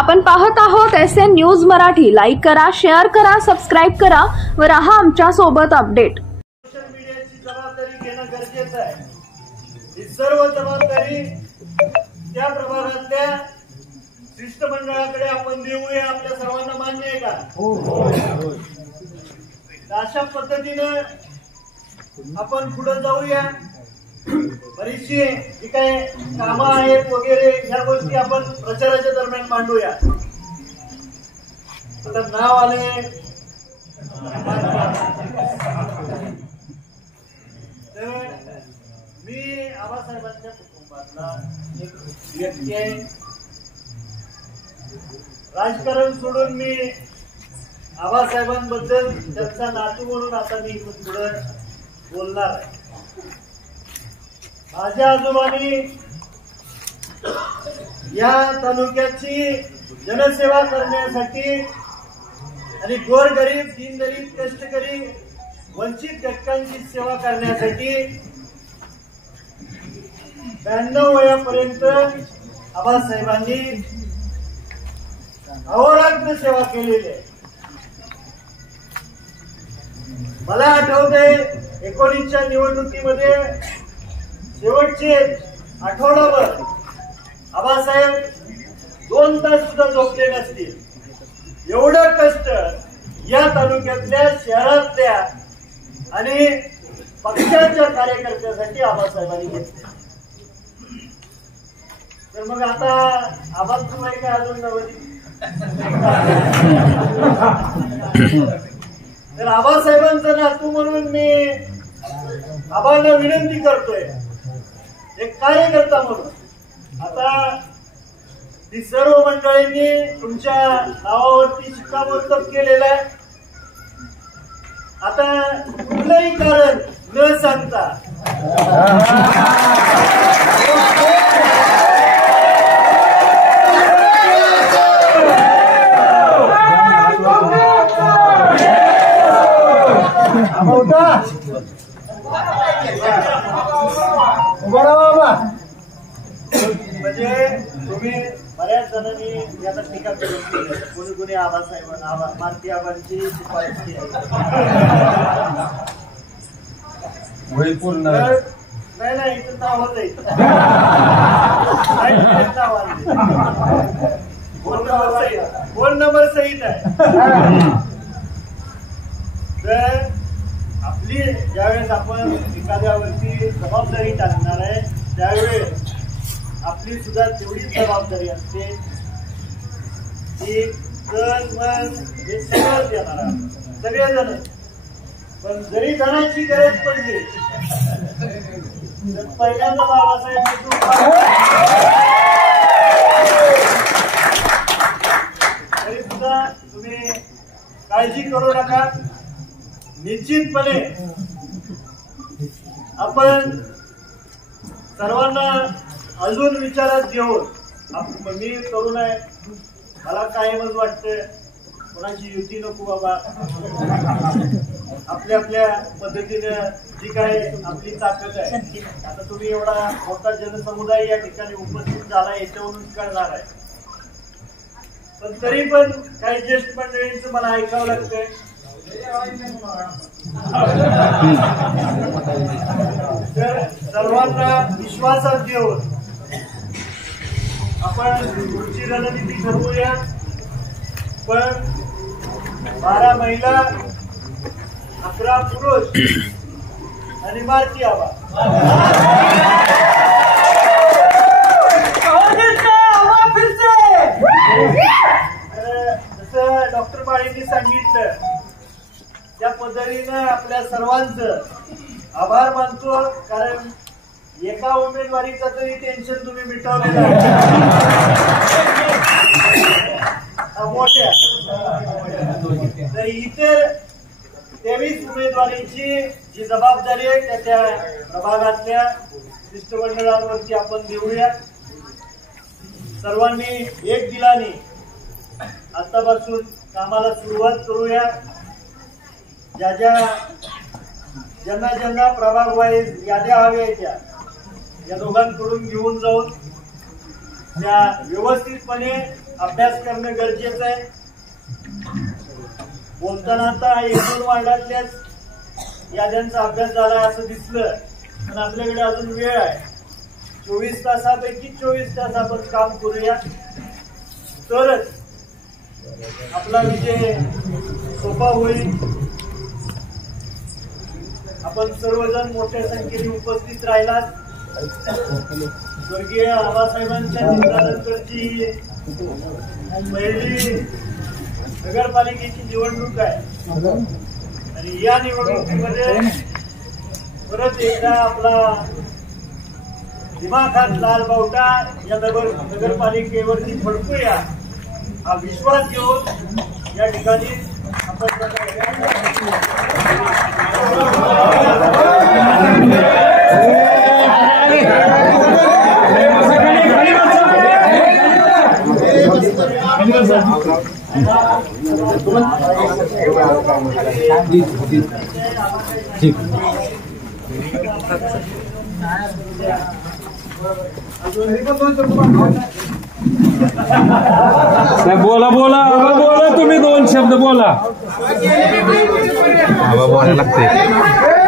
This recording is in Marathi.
आपण पाहत आहोत SN न्यूज मराठी। लाईक करा, शेअर करा, सबस्क्राइब करा व रहा आमच्या सोबत अपडेट। सोशल मीडियाची जबाबदारी घेणं गरजेचं आहे। ही सर्व जबाबदारी त्या प्रभागातल्या शिष्टमंडळाकडे आपण देऊया। आपल्या सर्वांना मान्य आहे का? हो। अशा पद्धतीने आपण पुढे जाऊया। बरीचशी जी काय कामं आहेत वगैरे ह्या गोष्टी आपण प्रचाराच्या दरम्यान मांडूया। आता नाव आले तर मी आबासाहेबांच्या कुटुंबातला एक व्यक्ती आहे। राजकारण सोडून मी आबासाहेबांबद्दल त्यांचा नातू म्हणून आता मी इथून पुढे बोलणार आहे। माझ्या आजोबांनी या तालुक्याची जनसेवा करण्यासाठी आणि गोरगरीब, दीनदलित, कष्टकरी, वंचित घटकांची सेवा करण्यासाठी 92 वयापर्यंत आबासाहेबांनी अहोरात्र सेवा केलेली आहे। मला आठवतंय 19च्या निवडणुकीमध्ये शेवटचे आठवडाभर आबासाहेब 2 तास सुद्धा झोपले नसतील। एवढं कष्ट या तालुक्यातल्या, शहरातल्या आणि पक्षाच्या कार्यकर्त्यासाठी आबासाहेबांनी घेतले। तर मग आता आबांचं वय काय अजून नव्हती। तर आबासाहेबांचा नातू म्हणून मी आबांना विनंती करतोय, एक कार्यकर्ता म्हणून आता ही सर्व मंडळींनी तुमच्या नावावरती शिक्कामोर्तब केलेलं आहे। आता कुठलंही कारण न सांगता म्हणजे तुम्ही बऱ्याच जणांनी याचा टीका केली, कोणी कोणी आबासाहेबांना मारुती आबांची शिफारस केली। नाही इथं नाव होत फोन नंबर सहित आहे। तर आपली ज्यावेळेस आपण एखाद्यावरती जबाबदारी टाकणार आहे त्यावेळेस आपली सुद्धा तेवढीच जबाबदारी असते की तन मन हे सगळं देणार सगळेजण। पण जरी धनाची गरज पडली तर पहिल्यांदा बाबासाहेब तरी सुद्धा तुम्ही काळजी करू नका। निश्चितपणे आपण सर्वांना अजून विचारात घेऊन, मी तरुण आहे, मला कायमच वाटतं कोणाची युती नको बाबा, आपल्या आपल्या पद्धतीने जी काय आपली ताकद आहे। आता तुम्ही एवढा मोठा जनसमुदाय या ठिकाणी उपस्थित झाला याच्यावरून कळणार आहे। पण तरी पण काही ज्येष्ठ मंडळींचं मला ऐकावं लागतंय। तर सर्वांना विश्वासात घेऊन आपण पुढची रणनीती ठरवूया। पण 12 महिला, 11 पुरुष आणि मारुती आबा जसं डॉक्टर माळींनी सांगितलं त्या पद्धतीनं आपल्या सर्वांचं आभार मानतो। कारण एका उमेदवारीचा तरी टेन्शन तुम्ही मिटवलेलं मोठ्या। तर इतर 23 उमेदवारीची जी जबाबदारी आहे त्या प्रभागातल्या शिष्टमंडळांवरती आपण देऊया। सर्वांनी एक दिलाने आतापासून कामाला सुरुवात करूया। ज्यांना प्रभाग वाईज याद्या हव्या या दोघांकडून घेऊन जाऊन त्या व्यवस्थितपणे अभ्यास करणं गरजेचं आहे. बोलताना आता 1-2 वार्डातल्याच याद्यांचा अभ्यास झाला असं दिसलं, पण आपल्याकडे अजून वेळ आहे. 24 तासापैकी 24 तास आपण काम करूया, तरच आपला विजय सोपा होईल. आपण सर्वजण मोठ्या संख्येने उपस्थित राहिलात. स्वर्गीय आबासाहेबांच्या निधनानंतरची पहिली नगरपालिकेची निवडणूक आहे आणि या निवडणुकीमध्ये परत एकदा आपला दिमाखात लाल बावटा या नगरपालिकेवरती फडकूया, हा विश्वास घेऊन या ठिकाणी आपण बोला बोला बोला तुम्ही 2 शब्द बोला. बोलायला लागते.